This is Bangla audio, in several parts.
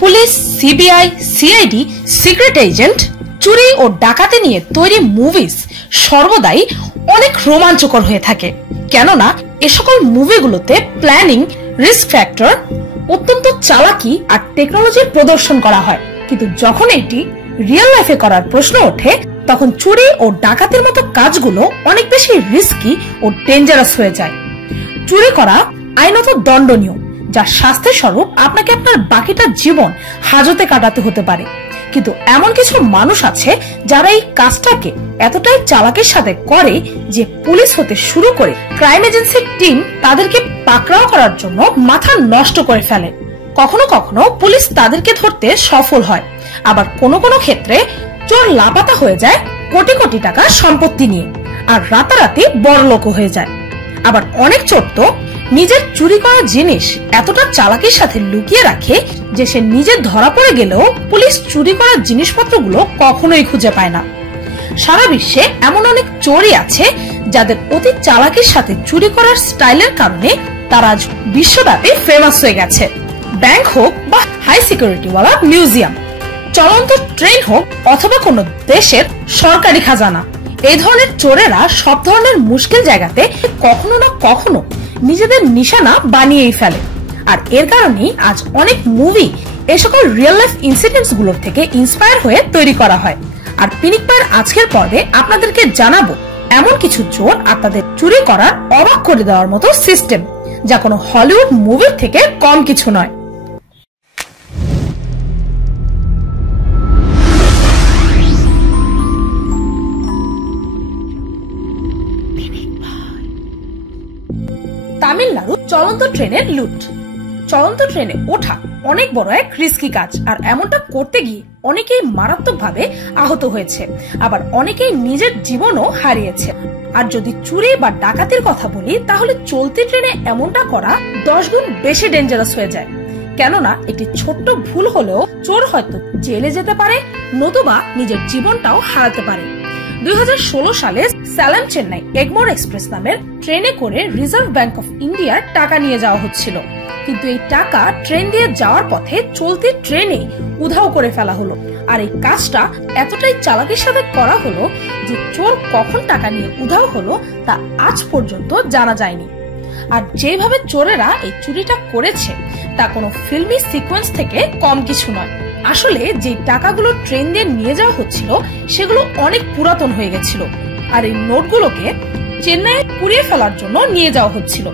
Police, CBI, CID, secret agent, চুরি ও ডাকাতি নিয়ে তৈরি মুভিজ সর্বদাই অনেক রোমাঞ্চকর হয়ে থাকে। কেননা এ সকল মুভিগুলোতে প্ল্যানিং, রিস্ক ফ্যাক্টর, অত্যন্ত চালাকি আর টেকনোলজির প্রদর্শন করা হয়। কিন্তু যখন এটি রিয়েল লাইফে করার প্রশ্ন ওঠে তখন চুরি ও ডাকাতির মতো কাজগুলো অনেক বেশি রিস্কি ও ডেঞ্জারাস হয়ে যায়। চুরি করা আইনত দণ্ডনীয়, যার শাস্তি স্বরূপ আপনাকে আপনার বাকিটা জীবন হাজতে কাটাতে হতে পারে। কিন্তু এমন কিছু মানুষ আছে যারা এই কাজটাকে এতটাই চালাকির সাথে করে যে পুলিশ হতে শুরু করে ক্রাইম এজেন্সির টিম তাদেরকে পাকড়াও করার জন্য মাথা নষ্ট করে ফেলে। কখনো কখনো পুলিশ তাদেরকে ধরতে সফল হয়, আবার কোনো কোনো ক্ষেত্রে চোর লাপাতা হয়ে যায় কোটি কোটি টাকা সম্পত্তি নিয়ে আর রাতারাতি বড়লোক হয়ে যায়। আবার অনেক চোর তো নিজের চুরি করা জিনিস এতটা চালাকির সাথে লুকিয়ে রাখে যে সে নিজে ধরা পড়ে গেলেও পুলিশ চুরি করা জিনিসপত্রগুলো কখনোই খুঁজে পায় না। সারা বিশ্বে এমন অনেক চোরই আছে যাদের অতি চালাকির সাথে চুরি করার স্টাইলের কারণে তারা আজ বিশ্বব্যাপী ফেমাস হয়ে গেছে। ব্যাংক হোক বা হাই সিকিউরিটি ওয়ালা মিউজিয়াম, চলন্ত ট্রেন হোক অথবা কোনো দেশের সরকারি খাজানা, এই ধরনের চোরেরা সব ধরনের মুশকিল জায়গাতে কখনো না কখনো নিজেদের নিশানা বানিয়েই ফেলে। আর এর কারণেই আজ অনেক মুভি এই সকল রিয়েল লাইফ ইনসিডেন্টস গুলোর থেকে ইন্সপায়ার হয়ে তৈরি করা হয়। আর পিনিক পায়ের আজকের পর্বে আপনাদেরকে জানাবো এমন কিছু চোর আপনাদের চুরি করার অবাক করে দেওয়ার মতো সিস্টেম, যা কোনো হলিউড মুভির থেকে কম কিছু নয়। তামিলনাড়ু চলন্ত ট্রেনের লুট। চলন্ত ট্রেনে ওঠা অনেক বড় এক রিস্কি কাজ, আর এমনটা করতে গিয়ে অনেকেই মারাত্মকভাবে আহত হয়েছে, আবার অনেকেই নিজের জীবনও হারিয়েছে। আর যদি চুরি বা ডাকাতির কথা বলি তাহলে চলতি ট্রেনে এমনটা করা 10 গুণ বেশি ডেঞ্জারাস হয়ে যায়। কেননা একটি ছোট্ট ভুল হলেও চোর হয়তো জেলে যেতে পারে, নতুবা নিজের জীবনটাও হারাতে পারে। 2016 সালে সালেম চেন্নাই এগমোর এক্সপ্রেস নামের ট্রেনে করে রিজার্ভ ব্যাংক অফ ইন্ডিয়ার টাকা নিয়ে যাওয়া হচ্ছিল, কিন্তু এই টাকা ট্রেন দিয়ে যাওয়ার পথে চলতি ট্রেনে উধাও করে ফেলা হলো। আর এই কাজটা এতটাই চালাকির সাথে করা হলো যে চোর কখন টাকা নিয়ে উধাও হলো তা আজ পর্যন্ত জানা যায়নি। আর যেভাবে চোরেরা এই চুরিটা করেছে তা কোনো ফিল্মি সিকোয়েন্স থেকে কম কিছু নয়। আসলে যে টাকাগুলো ট্রেন দিয়ে নিয়ে যাওয়া হচ্ছিল সেগুলো অনেক পুরাতন হয়ে গেছিল, আর এই নোটগুলোকে চেন্নাইয়ে পুড়িয়ে ফেলার জন্য নিয়ে যাওয়া হচ্ছিল।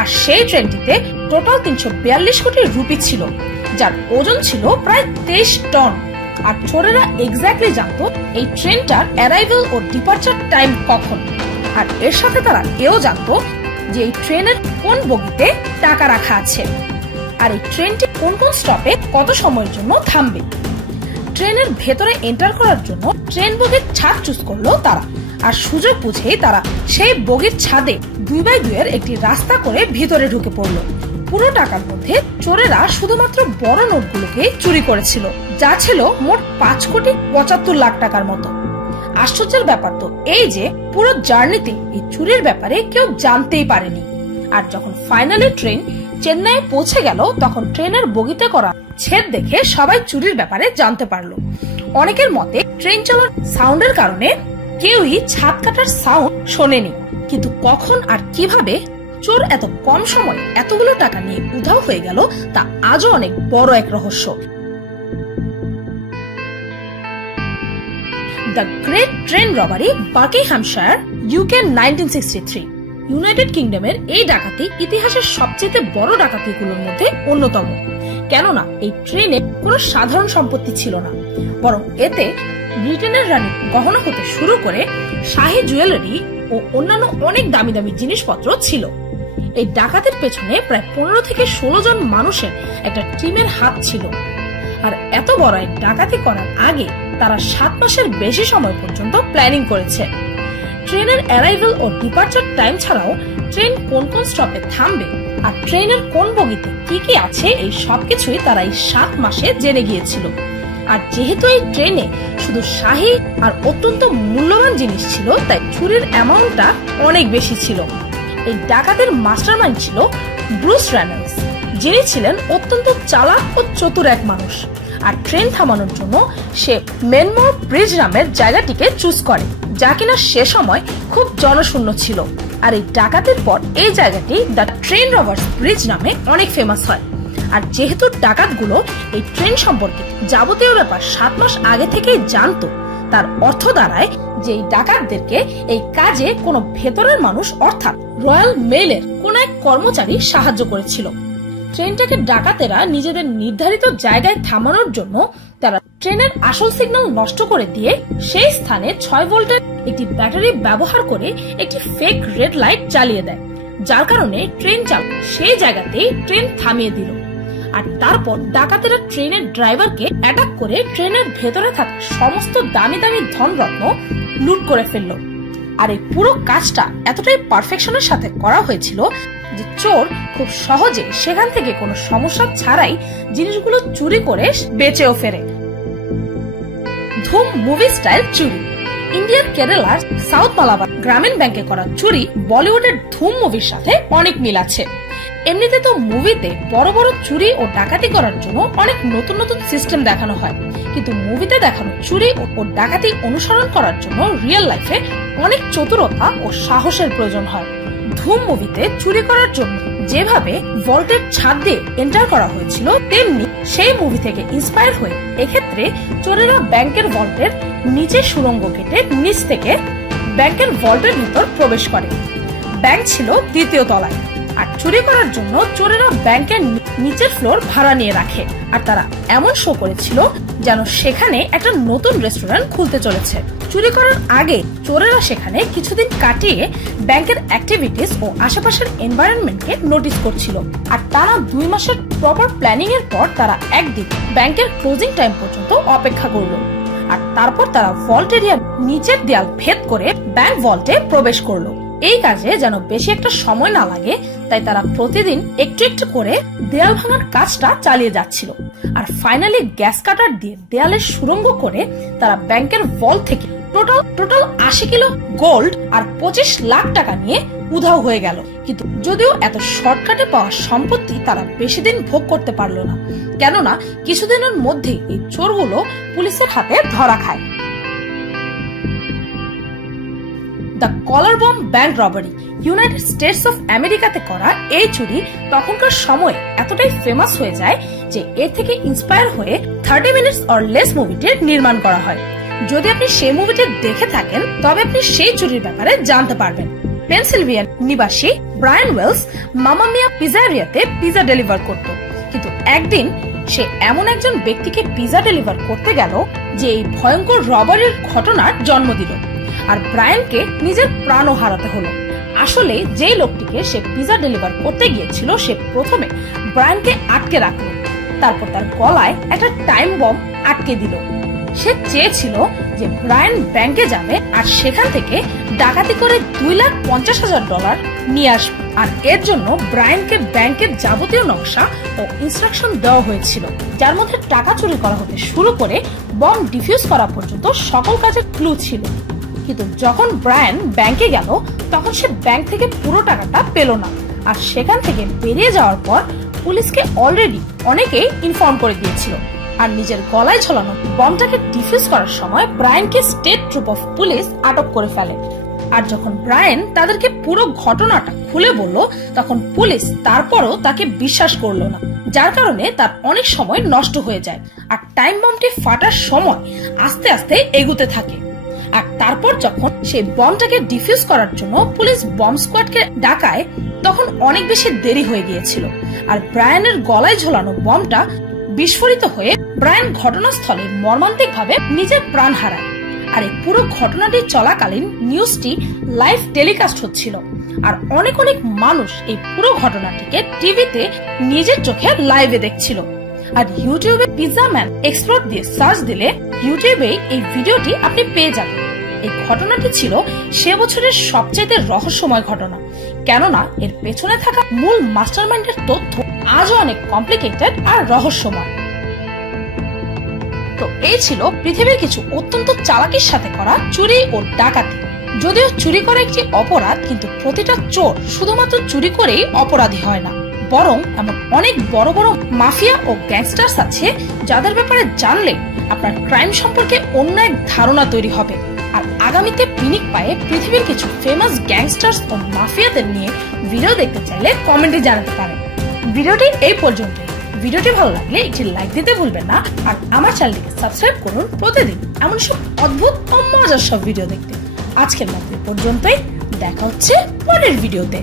আর সেই ট্রেনটিতে টোটাল 342 কোটি রুপি ছিল, যার ওজন ছিল প্রায় 23 টন। আর চোরেরা এক্স্যাক্টলি জানতো এই ট্রেনটার অ্যারাইভাল ও ডিপার্চার টাইম কখন। আর এর সাথে তারা এও জানতো যে এই ট্রেনের কোন বগিতে টাকা রাখা আছে, আর এই ট্রেনটি কোন কোন স্টপে কত সময়ের জন্য থামবে। ট্রেনের ভেতরে এন্টার করার জন্য ট্রেন বগির ছাদ চুজ করলো তারা, আর সুযোগ বুঝেই তারা সেই বগির ছাদে 2x2 এর একটি রাস্তা করে ভিতরে ঢুকে পড়লো। পুরো টাকার মধ্যে চোরেরা শুধুমাত্র বড় নোটগুলোকে চুরি করেছিল, যা ছিল মোট 5,75,00,000 টাকার মতো। আশ্চর্যের ব্যাপার তো এই যে পুরো জার্নিতে এই চুরির ব্যাপারে কেউ জানতেই পারেনি। আর যখন ফাইনালি ট্রেন চেন্নাইয়ে পৌঁছে গেল তখন ট্রেনের বগিতে করা ছেদ দেখে সবাই চুরির ব্যাপারে জানতে পারলো। অনেকের মতে ট্রেন চলার সাউন্ডের কারণে কেউই ছাদ কাটার সাউন্ড শোনেনি, কিন্তু কখন আর কিভাবে চোর এত কম সময়ে এতগুলো টাকা নিয়ে উধাও হয়ে গেল তা আজও অনেক বড় এক রহস্য। The great train robbery, Buckinghamshire, UK 1963। United কিংডমের এই ডাকাতি ইতিহাসের সবচেয়ে বড় ডাকাতিগুলোর মধ্যে অন্যতম। কেননা এই ট্রেনে কোনো সাধারণ সম্পত্তি ছিল না, বরং এতে ব্রিটেনের রানী গহনা হতে শুরু করে শাহী জুয়েলারি ও অন্যান্য অনেক দামি দামি জিনিসপত্র ছিল। এই ডাকাতির পেছনে প্রায় 15 থেকে 16 জন মানুষের একটা টিমের হাত ছিল। আর এত বড় এক ডাকাতি করার আগে তারা 7 মাসের বেশি সময় পর্যন্ত প্ল্যানিং করেছে। ট্রেনের অ্যারাইভাল ও ডিপার্চার টাইম ছাড়াও ট্রেন কোন কোন স্টপে থামবে আর ট্রেনের কোন বগিতে কি কি আছে এই সবকিছুই তারা এই 7 মাসে জেনে গিয়েছিল। আর যেহেতু এই ট্রেনে শুধু শাহী আর অত্যন্ত মূল্যবান জিনিস ছিল তাই চুরির অ্যামাউন্টটা অনেক বেশি ছিল। এই ডাকাতের মাস্টারমাইন্ড ছিল ব্রুস রেনল্ডস, যিনি ছিলেন অত্যন্ত চালাক ও চতুর এক মানুষ। আর ট্রেন থামানোর জন্য সে মেনমোর ব্রিজ নামের জায়গাটিকে চুজ করে, যা কিনা সে সময় খুব জনশূন্য ছিল। আর এই ডাকাতির পর এই জায়গাটি দ্য ট্রেন রবার্স ব্রিজ নামে অনেক ফেমাস হয়। আর যেহেতু ডাকাতগুলো এই ট্রেন সম্পর্কে যাবতীয় ব্যাপার 7 মাস আগে থেকেই জানতো, তার অর্থ দাঁড়ায় যে এই ডাকাতদেরকে এই কাজে কোনো ভেতরের মানুষ অর্থাৎ রয়্যাল মেইলের কোন এক কর্মচারী সাহায্য করেছিল। ট্রেনটাকে ডাকাতেরা নিজেদের নির্ধারিত জায়গায় থামানোর জন্য তারা ট্রেনের আসল সিগন্যাল নষ্ট করে দিয়ে সেই স্থানে 6 ভোল্টের একটি ব্যাটারি ব্যবহার করে একটি ফেক রেড লাইট জ্বালিয়ে দেয়, যার কারণে ট্রেন চালক সেই জায়গাতেই ট্রেন থামিয়ে দিল। আর তারপর ডাকাতেরা ট্রেনের ড্রাইভারকে অ্যাটাক করে ট্রেনের ভেতরে থাকা সমস্ত দামি দামি ধনরত্ন লুট করে ফেলল। আর এই পুরো কাজটা এতটাই পারফেকশনের সাথে করা হয়েছিল যে চোর খুব সহজে সেখান থেকে কোনো সমস্যা ছাড়াই জিনিসগুলো চুরি করে বেচেও ফেরে। ধুম মুভি স্টাইল চুরি। ইন্ডিয়ার কেরালার সাউথ মালাবার গ্রামীণ ব্যাংকে করা চুরি বলিউডের ধুম মুভির সাথে অনেক মিল আছে। এমনিতে তো মুভিতে বড় বড় চুরি ও ডাকাতি করার জন্য অনেক নতুন নতুন সিস্টেম দেখানো হয়, কিন্তু মুভিতে দেখানো চুরি ও ডাকাতি অনুসরণ করার জন্য রিয়েল লাইফে অনেক চতুরতা ও সাহসের প্রয়োজন হয়। ধুম মুভিতে চুরি করার জন্য যেভাবে ভল্টের ছাদ দিয়ে এন্টার করা হয়েছিল, তেমনি সেই মুভি থেকে ইন্সপায়ার হয়ে এক্ষেত্রে চোরেরা ব্যাংকের ভল্টের নিচে সুড়ঙ্গ কেটে নিচ থেকে ব্যাংকের ভল্টের ভিতর প্রবেশ করে। ব্যাংক ছিল 2য় তলায়, আর চুরি করার জন্য চোরেরা ব্যাংকের নিচের ফ্লোর ভাড়া নিয়ে রাখে। আর তারা এমন শো করেছিল যেন সেখানে একটা নতুন রেস্টুরেন্ট খুলতে চলেছে। চুরি করার আগে চোরেরা সেখানে কিছুদিন কাটিয়ে ব্যাংকের অ্যাক্টিভিটিস ও আশেপাশের এনভায়রনমেন্টকে নোটিস করছিল। আর টানা 2 মাসের প্রপার প্ল্যানিং এর পর তারা একদিন ব্যাংকের ক্লোজিং টাইম পর্যন্ত অপেক্ষা করলো। আর তারপর তারা ভল্ট এরিয়ার নিচের দেয়াল ভেদ করে ব্যাংক ভল্টে প্রবেশ করলো। এই কাজে যেন বেশি একটা সময় না লাগে, তাই তারা প্রতিদিন একটু একটু করে দেয়াল ভাঙার কাজটা চালিয়ে যাচ্ছিল। আর ফাইনালি গ্যাস কাটার দিয়ে দেয়ালের সুড়ঙ্গ করে তারা ব্যাংকের ভল্ট থেকে টোটাল 80 কিলো গোল্ড আর 25 লাখ টাকা নিয়ে উধাও হয়ে গেল। কিন্তু যদিও এত শর্টকাটে পাওয়া সম্পত্তি তারা বেশি দিন ভোগ করতে পারলো না, কেননা কিছুদিনের মধ্যেই এই চোরগুলো পুলিশের হাতে ধরা খায়। The collar bomb bank robbery. United States of আমেরিকাতে করা এই চুরি তখনকার সময় এতটাই ফেমাস হয়ে যায় যে এর থেকে ইন্সপায়ার হয়ে 30 মিনিটস অর লেস মুভিটির নির্মাণ করা হয়। যদি আপনি সেই মুভিটি দেখে থাকেন তবে আপনি সেই চুরির ব্যাপারে জানতে পারবেন। পেনসিলভেনিয়ার নিবাসী ব্রায়ান ওয়েলস মামা মিয়া পিজারিয়াতে পিজা ডেলিভার করত, কিন্তু একদিন সে এমন একজন ব্যক্তিকে পিজা ডেলিভার করতে গেল যে এই ভয়ঙ্কর রবারির ঘটনার জন্ম দিল। আর ব্রায়ানকে নিজের প্রাণও হারাতে হলো। আসলে যে লোকটিকে সে পিজা ডেলিভার করতে গিয়েছিল সে প্রথমে ব্রায়ানকে আটকে রাখলো, তারপর তার গলায় একটা টাইম বম আটকে দিল। সে চেয়েছিল যে ব্রায়ান ব্যাংকে যাবে আর সেখান থেকে ডাকাতি করে $2,50,000 নিয়ে আসবে। আর এর জন্য ব্রায়ানকে ব্যাংকের যাবতীয় নকশা ও ইনস্ট্রাকশন দেওয়া হয়েছিল, যার মধ্যে টাকা চুরি করা হতে শুরু করে বম ডিফিউজ করা পর্যন্ত সকল কাজের ক্লু ছিল। কিন্তু যখন ব্রায়ান ব্যাংকে গেল তখন সে ব্যাংক থেকে পুরো টাকাটা পেল না। আর সেখান থেকে বেরিয়ে যাওয়ার পর পুলিশকে অলরেডি অনেকেই ইনফর্ম করে দিয়েছিল। আর নিজের গলায় ঝোলানো বমটাকে ডিফিউজ করার সময় ব্রায়ানকে স্টেট ট্রুপ অফ পুলিশ আটক করে ফেলে। আর যখন ব্রায়ান তাদেরকে পুরো ঘটনাটা খুলে বলল তখন পুলিশ তারপরও তাকে বিশ্বাস করলো না, যার কারণে তার অনেক সময় নষ্ট হয়ে যায়। আর টাইম বমটি ফাটার সময় আস্তে আস্তে এগুতে থাকে। আর তারপর যখন সেই বমটাকে ডিফিউজ করার জন্য পুলিশ বম স্কোয়াডকে ডাকায় তখন অনেক বেশি দেরি হয়ে গিয়েছিল। আর ব্রায়ানের গলায় ঝোলানো বমটা বিস্ফোরিত হয়ে ব্রায়ান ঘটনাস্থলে মর্মান্তিকভাবে নিজের প্রাণ হারায়। আর এই পুরো ঘটনাটি চলাকালীন নিউজটি লাইভ টেলিকাস্ট হচ্ছিল। আর অনেক অনেক মানুষ এই পুরো ঘটনাটিকে টিভিতে নিজের চোখে লাইভে দেখছিল। আর ইউটিউবে পিৎজা ম্যান এক্সপ্লোর দিয়ে সার্চ দিলে ইউটিউবে এই ভিডিওটি আপনি পেয়ে যাবেন। এই ঘটনাটি ছিল সে বছরের সবচেয়ে রহস্যময় ঘটনা, কেননা এর পেছনে থাকা মূল মাস্টারমাইন্ডের তথ্য আজও অনেক কমপ্লিকেটেড আর রহস্যময়। তো এই ছিল পৃথিবীর কিছু অত্যন্ত চালাকির সাথে করা চুরি ও ডাকাতি। যদিও চুরি করা একটি অপরাধ, কিন্তু প্রতিটা চোর শুধুমাত্র চুরি করেই অপরাধী হয় না, বরং এমন অনেক বড় বড় মাফিয়া ও গ্যাংস্টার্স আছে যাদের ব্যাপারে জানলে আপনার ক্রাইম সম্পর্কে অন্য এক ধারণা তৈরি হবে। আর আগামীতে পিনিক পায়ে পৃথিবীর কিছু ফেমাস গ্যাংস্টার্স ও মাফিয়াদের নিয়ে ভিডিও দেখতে চাইলে কমেন্টে জানাতে পারেন। ভিডিওটি এই পর্যন্তই। ভিডিওটি ভালো লাগলে একটি লাইক দিতে ভুলবেন না, আর আমার চ্যানেলটিকে সাবস্ক্রাইব করুন প্রতিদিন এমন সব অদ্ভুত ও মজার সব ভিডিও দেখতে। আজকের মতো পর্যন্তই, দেখা হচ্ছে পরের ভিডিওতে।